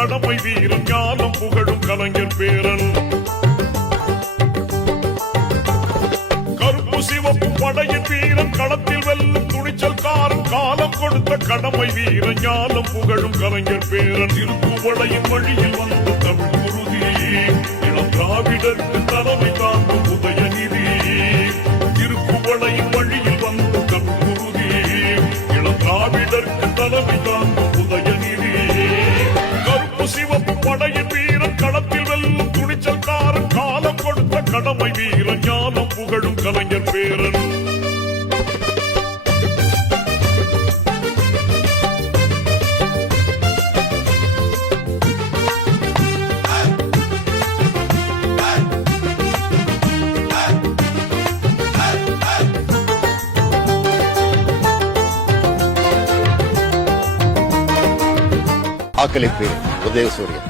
கடமை வீரன் ஞானம் புகழும் கலைஞர் பேரன். கருப்பு சிவப்பு படையின் வீரன் களத்தில் வெல்லும் துணிச்சல்காரன் காலம் கொடுத்த கடமை வீரன் ஞானம் புகழும் கலைஞர் பேரன். திருப்புவளையின் வழியில் வந்த தமிழ் குருதி இளம் திராவிடருக்கு தலைமை தாங்கும் உதயநிதி. திருப்புவளையின் வழியில் வந்த தமிழ் குருதி இளம் திராவிடருக்கு தலைமை தாங்கும் உதயநிதி. கருப்பு சிவப்பு படையின் வீரன் களத்தில் வெல்லும் துணிச்சல்காரன் காலம் கொடுத்த கடமை வீரன் ஞானம் புகழும் கலைஞர் பேரன். வாக்களிப்பேன் உதயசூரியன்.